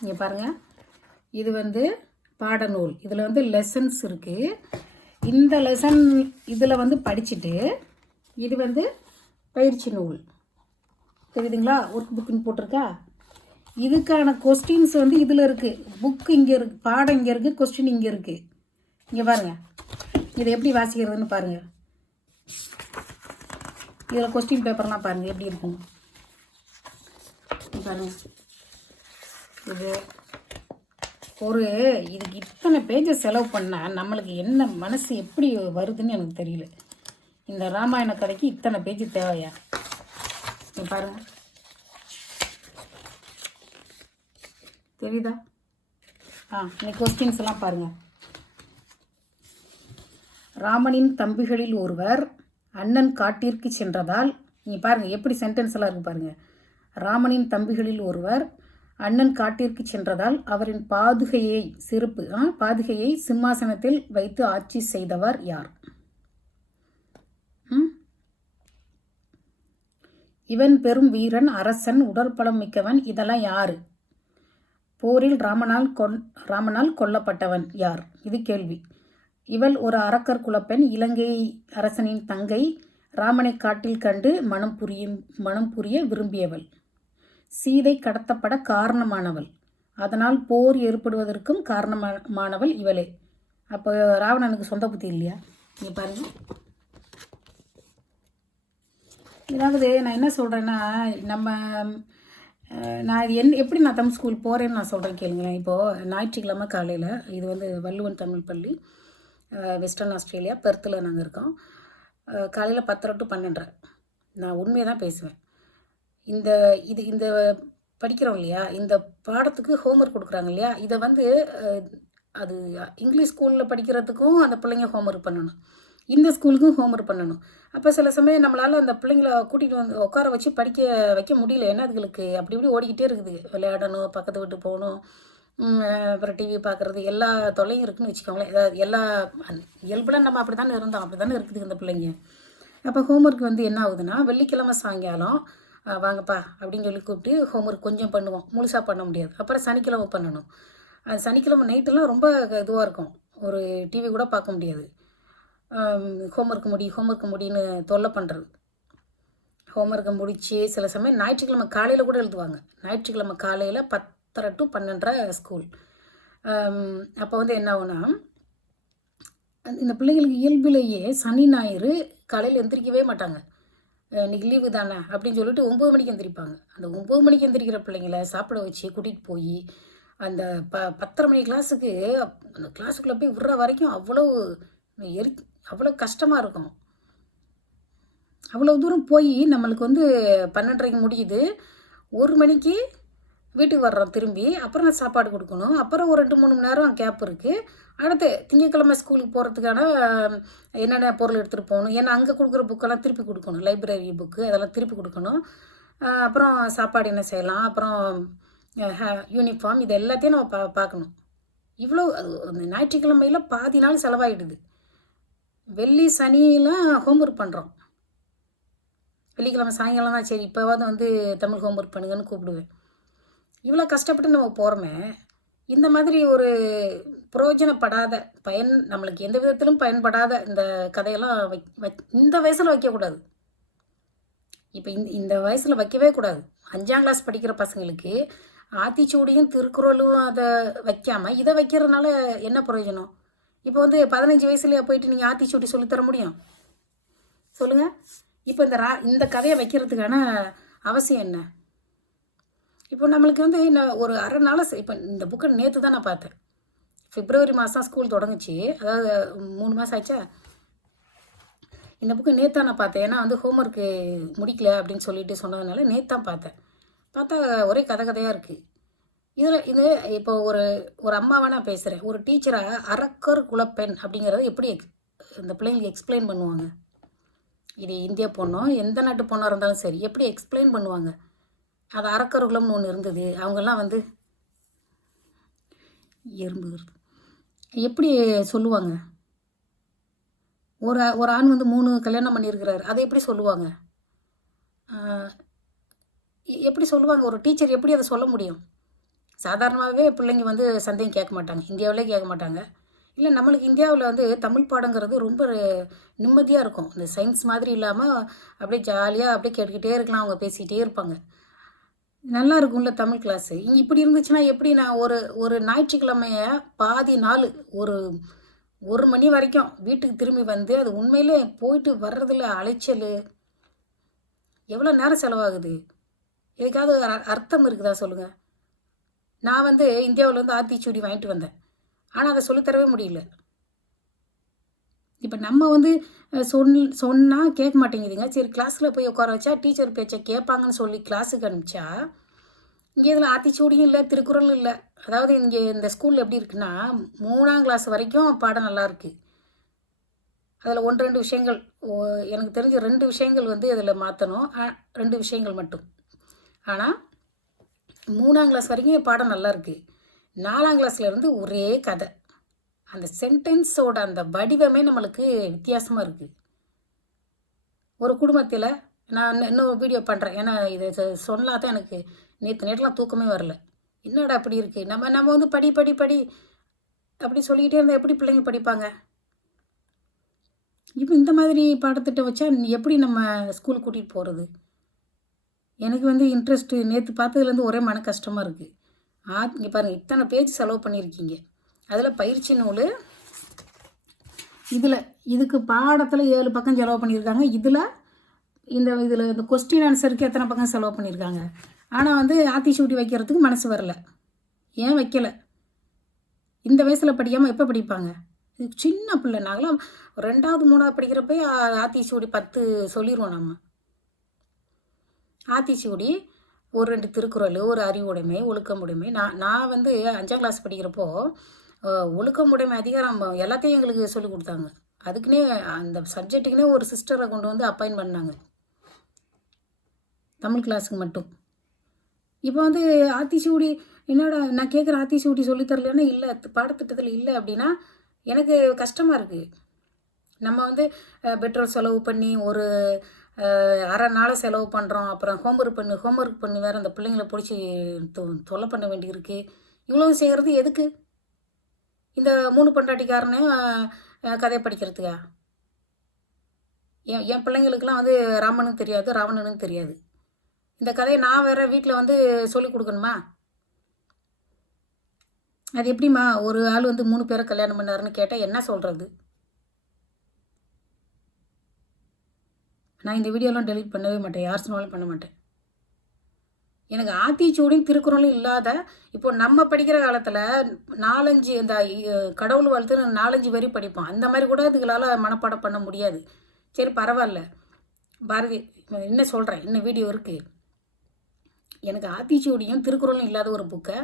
இங்கே பாருங்கள், இது வந்து பாடநூல். இதில் வந்து லெசன்ஸ் இருக்குது. இந்த லெசன் இதில் வந்து படிச்சுட்டு இது வந்து பயிற்சி நூல். தெரியுதுங்களா? ஒர்க் புக்குன்னு போட்டிருக்கா. இதுக்கான கொஸ்டின்ஸ் வந்து இதில் இருக்குது. புக்கு இங்கே இருக்குது, பாடம் இங்கே இருக்குது, கொஸ்டின் இங்கே இருக்குது. இங்கே பாருங்கள், இதை எப்படி வாசிக்கிறதுன்னு பாருங்கள். இதில் கொஸ்டின் பேப்பர்லாம் பாருங்கள் எப்படி இருக்கும் பாருங்கள். இது இதுக்கு இத்தனை பேஜை செலவு பண்ணால் நம்மளுக்கு என்ன மனசு எப்படி வருதுன்னு எனக்கு தெரியல. இந்த ராமாயண கதைக்கு இத்தனை பேஜ் தேவையா? பாருங்க, தெரியுதா? இன்னைக்கு கொஸ்டின்ஸ் எல்லாம் பாருங்க. ராமனின் தம்பிகளில் ஒருவர் அண்ணன் காட்டிற்கு சென்றதால், நீ பாருங்க எப்படி சென்டென்ஸ் எல்லாம் இருக்கு பாருங்க. ராமனின் தம்பிகளில் ஒருவர் அண்ணன் காட்டிற்கு சென்றதால் அவரின் பாதுகையை சிம்மாசனத்தில் வைத்து ஆட்சி செய்தவர் யார்? இவன் பெரும் வீரன், அரசன், உடற்பலம் மிக்கவன். இதெல்லாம் யாரு? போரில் ராமனால் கொல்லப்பட்டவன் யார்? இது கேள்வி. இவள் ஒரு அரக்கர் குலப்பெண், இலங்கை அரசனின் தங்கை, ராமனை காட்டில் கண்டு மனம் புரிய விரும்பியவள், சீதை கடத்தப்பட காரணமானவள், அதனால் போர் ஏற்படுவதற்கும் காரணமானவள் இவளே. அப்போ ராவணனுக்கு சொந்த புத்தி இல்லையா? நீ பாருங்க. இதாவது நான் என்ன சொல்கிறேன்னா, நான் இது எப்படி நான் தமிழ் ஸ்கூல் போகிறேன்னு நான் சொல்கிறேன் கேளுங்களேன். இப்போது ஞாயிற்றுக்கிழமை காலையில், இது வந்து வள்ளுவன் தமிழ் பள்ளி, வெஸ்டர்ன் ஆஸ்திரேலியா, பெர்த்தில் நாங்கள் இருக்கோம். காலையில் 10:30 to 12:30. நான் உண்மையை தான் பேசுவேன். இந்த படிக்கிறோம் இல்லையா, இந்த பாடத்துக்கு ஹோம்ஒர்க் கொடுக்குறாங்க இல்லையா, இதை வந்து அது இங்கிலீஷ் ஸ்கூலில் படிக்கிறதுக்கும் அந்த பிள்ளைங்க ஹோம்ஒர்க் பண்ணணும், இந்த ஸ்கூலுக்கும் ஹோம்ஒர்க் பண்ணணும். அப்போ சில சமயம் நம்மளால் அந்த பிள்ளைங்கள கூட்டிகிட்டு வந்து உட்கார வச்சு படிக்க வைக்க முடியல. ஏன்னா அதுகளுக்கு அப்படி இப்படி ஓடிக்கிட்டே இருக்குது. விளையாடணும், பக்கத்து வீட்டு போகணும், அப்புறம் டிவி பார்க்குறது, எல்லா தொல்லையும் இருக்குதுன்னு வச்சுக்கோங்களேன். எல்லா இயல்புலாம் நம்ம அப்படி தானே இருந்தோம், அப்படி தானே இருக்குது இந்த பிள்ளைங்க. அப்போ ஹோம்ஒர்க் வந்து என்ன ஆகுதுன்னா, வெள்ளிக்கிழமை சாயங்காலம் வாங்கப்பா அப்படின்னு சொல்லி கூப்பிட்டு ஹோம்ஒர்க் கொஞ்சம் பண்ணுவோம், முழுசாக பண்ண முடியாது. அப்புறம் சனிக்கிழமை பண்ணணும். அது சனிக்கிழமை நைட்டெல்லாம் ரொம்ப இதுவாக இருக்கும், ஒரு டிவி கூட பார்க்க முடியாது. ஹோம்ஒர்க் முடின்னு தொல்லை பண்ணுறது. ஹோம்ஒர்க்கை முடித்து சில சமயம் ஞாயிற்றுக்கிழமை காலையில் கூட எழுதுவாங்க. ஞாயிற்றுக்கிழமை காலையில் 10:30 to 12:30 ஸ்கூல். அப்போ வந்து என்ன ஆகுனா, இந்த பிள்ளைங்களுக்கு இயல்பிலேயே சனி ஞாயிறு காலையில் எந்திரிக்கவே மாட்டாங்க. இன்றைக்கி லீவு தானே அப்படின்னு சொல்லிட்டு 9 மணிக்கு எந்திரிப்பாங்க. அந்த 9 மணிக்கு எந்திரிக்கிற பிள்ளைங்கள சாப்பிட வச்சு கூட்டிகிட்டு போய் அந்த 10:30 மணி கிளாஸுக்கு, அந்த கிளாஸுக்குள்ளே போய் விடுற வரைக்கும் அவ்வளோ கஷ்டமாக இருக்கும். அவ்வளோ தூரம் போய் நம்மளுக்கு வந்து 12:30க்கு முடியுது, 1 மணிக்கு வீட்டுக்கு வர்றோம் திரும்பி. அப்புறம் சாப்பாடு கொடுக்கணும், அப்புறம் ஒரு 2-3 மணி நேரம் கேப் இருக்குது. அடுத்து திங்கட்கிழமை ஸ்கூலுக்கு போகிறதுக்கான என்னென்ன பொருள் எடுத்துகிட்டு போகணும், ஏன்னா அங்கே கொடுக்குற புக்கெல்லாம் திருப்பி கொடுக்கணும், லைப்ரரி புக்கு அதெல்லாம் திருப்பி கொடுக்கணும். அப்புறம் சாப்பாடு என்ன செய்யலாம், அப்புறம் யூனிஃபார்ம், இது எல்லாத்தையும் நம்ம பார்க்கணும். இவ்வளோ அந்த ஞாயிற்றுக்கிழமையில் பாதி நாள் செலவாகிடுது. வெள்ளி சனியெலாம் ஹோம்ஒர்க் பண்ணுறோம். வெள்ளிக்கிழமை சாயங்காலம் தான் சரி இப்போவாது வந்து தமிழ் ஹோம்ஒர்க் பண்ணுங்கன்னு கூப்பிடுவேன். இவ்வளோ கஷ்டப்பட்டு நம்ம போகிறோமே, இந்த மாதிரி ஒரு பிரயோஜனப்படாத, நம்மளுக்கு எந்த விதத்திலும் பயன்படாத இந்த கதையெல்லாம் இந்த வயசில் வைக்கக்கூடாது. இப்போ இந்த வயசில் வைக்கவே கூடாது. 5ஆம் கிளாஸ் படிக்கிற பசங்களுக்கு ஆத்திச்சூடியும் திருக்குறளும் அதை வைக்காமல் இதை வைக்கிறதுனால என்ன பிரயோஜனம்? இப்போ வந்து 15 வயசுலையா போயிட்டு நீங்கள் ஆத்திச்சூடி சொல்லித்தர முடியும்? சொல்லுங்கள். இப்போ இந்த கதையை வைக்கிறதுக்கான அவசியம் என்ன? இப்போ நம்மளுக்கு வந்து ஒரு அரை நாள், இப்போ இந்த புக்கை நேற்று தான் நான் பார்த்தேன். பிப்ரவரி மாதம் ஸ்கூல் தொடங்குச்சு, அதாவது 3 மாதம் ஆச்சா. இந்த புக்கு நேற்று தான் நான் பார்த்தேன். ஏன்னா வந்து ஹோம்ஒர்க்கு முடிக்கல அப்படின்னு சொல்லிட்டு சொன்னதுனால நேற்று தான் பார்த்தா ஒரே கதையாக இருக்குது. இது இப்போ ஒரு அம்மாவாக நான் பேசுகிறேன். ஒரு டீச்சராக அரக்கர் குலப்பெண் அப்படிங்கிறத எப்படி இந்த பிள்ளைங்களுக்கு எக்ஸ்பிளைன் பண்ணுவாங்க? இது இந்தியா பொண்ணோ எந்த நாட்டு பொண்ணாக இருந்தாலும் சரி, எப்படி எக்ஸ்பிளைன் பண்ணுவாங்க? அது அரக்கர் குலம்னு ஒன்று இருந்தது, அவங்கெல்லாம் வந்து எப்படி சொல்லுவாங்க? ஒரு ஆண் வந்து 3 கல்யாணம் பண்ணியிருக்கிறாரு, அதை எப்படி சொல்லுவாங்க? எப்படி சொல்லுவாங்க? ஒரு டீச்சர் எப்படி அதை சொல்ல முடியும்? சாதாரணமாகவே பிள்ளைங்க வந்து சந்தேகம் கேட்க மாட்டாங்க, இந்தியாவிலே கேட்க மாட்டாங்க. இல்லை நம்மளுக்கு இந்தியாவில் வந்து தமிழ் பாடங்கிறது ரொம்ப நிம்மதியாக இருக்கும். இந்த சயின்ஸ் மாதிரி இல்லாமல் அப்படியே ஜாலியாக அப்படியே கேட்டுக்கிட்டே இருக்கலாம், அவங்க பேசிக்கிட்டே இருப்பாங்க. நல்லா இருக்கும்ல தமிழ் கிளாஸு. இங்கே இப்படி இருந்துச்சுன்னா எப்படி நான் ஒரு ஒரு ஞாயிற்றுக்கிழமைய பாதி நாள் ஒரு 1 மணி வரைக்கும் வீட்டுக்கு திரும்பி வந்து அது உண்மையிலே போயிட்டு வர்றதில் அலைச்சல் எவ்வளோ நேரம் செலவாகுது? எதுக்காவது அர்த்தம் இருக்குதா சொல்லுங்கள்? நான் வந்து இந்தியாவில் வந்து ஆத்திச்சூடி வாங்கிட்டு வந்தேன், ஆனால் அதை சொல்லித்தரவே முடியல. இப்போ நம்ம வந்து சொன்னால் கேட்க மாட்டேங்குதுங்க. சரி கிளாஸில் போய் உட்கார வச்சா டீச்சர் பேச்சை கேட்பாங்கன்னு சொல்லி கிளாஸுக்கு அனுப்பிச்சா, இங்கே இதில் ஆத்திச்சூடியும் இல்லை, திருக்குறளும் இல்லை. அதாவது இங்கே இந்த ஸ்கூலில் எப்படி இருக்குன்னா 3ஆம் கிளாஸ் வரைக்கும் பாடம் நல்லாயிருக்கு. அதில் 1, 2 விஷயங்கள் எனக்கு தெரிஞ்ச 2 விஷயங்கள் வந்து இதில் மாற்றணும். 2 விஷயங்கள் மட்டும். ஆனால் 3ஆம் கிளாஸ் வரைக்கும் பாடம் நல்லாயிருக்கு. 4ஆம் கிளாஸ்லேருந்து ஒரே கதை. அந்த சென்டென்ஸோட அந்த வடிவமே நம்மளுக்கு வித்தியாசமாக இருக்குது. ஒரு குடும்பத்தில் நான் இன்னும் வீடியோ பண்ணுறேன், ஏன்னா இதை சொன்னால் தான் எனக்கு நேற்றுலாம் தூக்கமே வரல. என்னடா அப்படி இருக்குது, நம்ம வந்து படி படி படி அப்படி சொல்லிக்கிட்டே இருந்தால் எப்படி பிள்ளைங்க படிப்பாங்க? இப்போ இந்த மாதிரி பாடத்திட்டம் வச்சா எப்படி நம்ம ஸ்கூல் கூட்டிகிட்டு போகிறது? எனக்கு வந்து இன்ட்ரெஸ்ட்டு நேற்று பார்த்ததுலேருந்து ஒரே மன கஷ்டமாக இருக்குது. இங்கே பாருங்கள், இத்தனை பேஜ் செலவு பண்ணியிருக்கீங்க. அதில் பயிற்சி நூல் இதுக்கு பாடத்தில் 7 பக்கம் செலவு பண்ணியிருக்காங்க. இதில் இந்த கொஸ்டின் ஆன்சருக்கு எத்தனை பக்கம் செலவு பண்ணியிருக்காங்க. ஆனால் வந்து ஆத்திச்சூடி வைக்கிறதுக்கு மனசு வரல. ஏன் வைக்கலை? இந்த வயசில் படிக்காமல் எப்போ படிப்பாங்க? இது சின்ன பிள்ளை. நாங்களாம் 2வது 3வது படிக்கிறப்ப ஆத்திச்சூடி 10 சொல்லிடுவோம். நம்ம ஆத்திச்சூடி ஒரு 2 திருக்குறள், ஒரு அறிவுடைமை, ஒழுக்கமுடைமை. நான் வந்து 5ஆம் கிளாஸ் படிக்கிறப்போ ஒழுக்கமுடைமை அதிகாரம் எல்லாத்தையும் எங்களுக்கு சொல்லிக் கொடுத்தாங்க. அதுக்குன்னே அந்த சப்ஜெக்ட்டுக்குன்னே ஒரு சிஸ்டரை கொண்டு வந்து அப்பாயின்ட் பண்ணாங்க, தமிழ் கிளாஸுக்கு மட்டும். இப்போ வந்து ஆத்திச்சூடி என்னடா நான் கேட்குறேன், ஆத்திச்சூடி சொல்லித்தரலன்னா இல்லை, பாடத்திட்டத்தில் இல்லை அப்படின்னா எனக்கு கஷ்டமாக இருக்குது. நம்ம வந்து பெட்ரோல் செலவு பண்ணி ஒரு அரை நாளை செலவு பண்ணுறோம். அப்புறம் ஹோம்ஒர்க் பண்ணி வேறு அந்த பிள்ளைங்களை பிடிச்சி தொல்லை பண்ண வேண்டியிருக்கு. இவ்வளவு செய்கிறது எதுக்கு? இந்த 3 பொண்டாட்டிக்காரனையும் கதை படிக்கிறதுக்கா? என் பிள்ளைங்களுக்கெல்லாம் வந்து ராமனும் தெரியாது, ராவணனும் தெரியாது. இந்த கதையை நான் வேறு வீட்டில் வந்து சொல்லிக் கொடுக்கணுமா? அது எப்படிம்மா ஒரு ஆள் வந்து 3 பேரை கல்யாணம் பண்ணாருன்னு கேட்டால் என்ன சொல்கிறது? நான் இந்த வீடியோலாம் டெலிட் பண்ணவே மாட்டேன், யார் சொன்னாலும் பண்ண மாட்டேன். எனக்கு ஆத்திச்சூடியும் திருக்குறளும் இல்லாத இப்போ நம்ம படிக்கிற காலத்தில் 4-5 இந்த கடவுள் வாழ்த்துன்னு 4-5 வரி படிப்போம். அந்த மாதிரி கூட இதுகளால் மனப்பாடம் பண்ண முடியாது. சரி பரவாயில்ல, பாரதி என்ன சொல்கிறேன், இன்னும் வீடியோ இருக்குது. எனக்கு ஆத்திச்சூடியும் திருக்குறளும் இல்லாத ஒரு புக்கை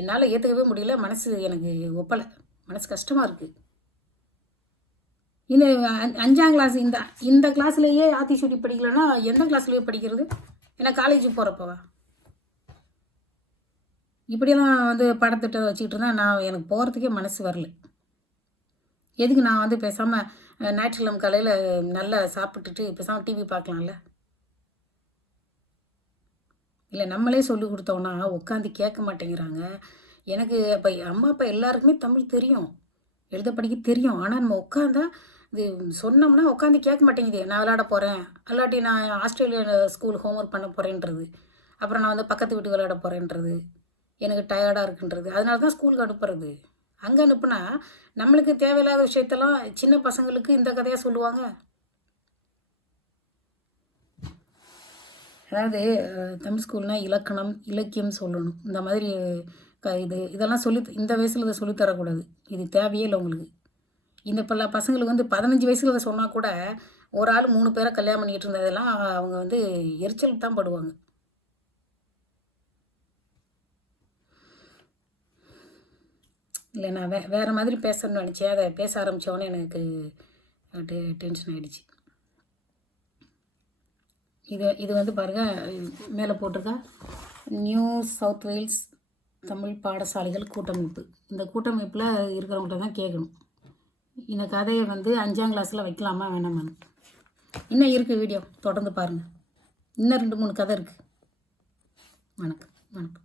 என்னால் ஏற்றுக்கவே முடியல. மனசு எனக்கு ஒப்பலை, மனசு கஷ்டமாக இருக்குது. இந்த 5ஆம் கிளாஸ் இந்த கிளாஸ்லேயே ஆத்திச்சூடி படிக்கலைன்னா எந்த கிளாஸ்லேயே படிக்கிறது? ஏன்னா காலேஜுக்கு போகிறப்பவா? இப்படியெல்லாம் வந்து பாடத்திட்டம் வச்சுக்கிட்டு இருந்தால் எனக்கு போகிறதுக்கே மனசு வரல. எதுக்கு நான் வந்து பேசாமல் ஞாயிற்றுக்கிழமை காலையில் நல்லா சாப்பிட்டுட்டு பேசாமல் டிவி பார்க்கலாம்ல. இல்லை நம்மளே சொல்லி கொடுத்தோன்னா உட்காந்து கேட்க மாட்டேங்கிறாங்க. எனக்கு இப்போ அம்மா அப்பா எல்லாருக்குமே தமிழ் தெரியும், எழுத படிக்க தெரியும். ஆனால் நம்ம உட்காந்தா இது சொன்னோம்னா உட்காந்து கேட்க மாட்டேங்குது. நான் விளையாட போகிறேன், இல்லாட்டி நான் ஆஸ்திரேலியா ஸ்கூல் ஹோம்ஒர்க் பண்ண போகிறேன்றது, அப்புறம் நான் வந்து பக்கத்து வீட்டு விளையாட போகிறேன்றது, எனக்கு டயர்டாக இருக்குன்றது. அதனால தான் ஸ்கூலுக்கு அனுப்புறது. அங்கே அனுப்புனா நம்மளுக்கு தேவையில்லாத விஷயத்தெல்லாம் சின்ன பசங்களுக்கு இந்த கதையாக சொல்லுவாங்க. அதாவது தமிழ் ஸ்கூல்னால் இலக்கணம் இலக்கியம் சொல்லணும். இந்த மாதிரி இதெல்லாம் இந்த வயசில் இதை சொல்லித்தரக்கூடாது. இது தேவையே இல்லை உங்களுக்கு. இந்த பசங்களுக்கு வந்து 15 வயசில் இதை சொன்னால் கூட ஒரு ஆள் 3 பேரை கல்யாணம் பண்ணிக்கிட்டு இருந்ததெல்லாம் அவங்க வந்து எரிச்சலுக்கு தான் படுவாங்க. இல்லை நான் வேறு மாதிரி பேசணும்னு நினச்சேன். அதை பேச ஆரம்பித்தோன்னே எனக்கு டென்ஷன் ஆகிடுச்சு. இது வந்து பாருங்கள், மேலே போட்டிருக்கா நியூ சவுத் வேல்ஸ் தமிழ் பாடசாலைகள் கூட்டமைப்பு. இந்த கூட்டமைப்பில் இருக்கிறவங்கள்ட்ட தான் கேட்கணும், இந்த கதையை வந்து 5ஆம் கிளாஸில் வைக்கலாமா வேணாமான்னு. இன்னும் இருக்குது வீடியோ, தொடர்ந்து பாருங்கள். இன்னும் 2-3 கதை இருக்குது. வணக்கம்.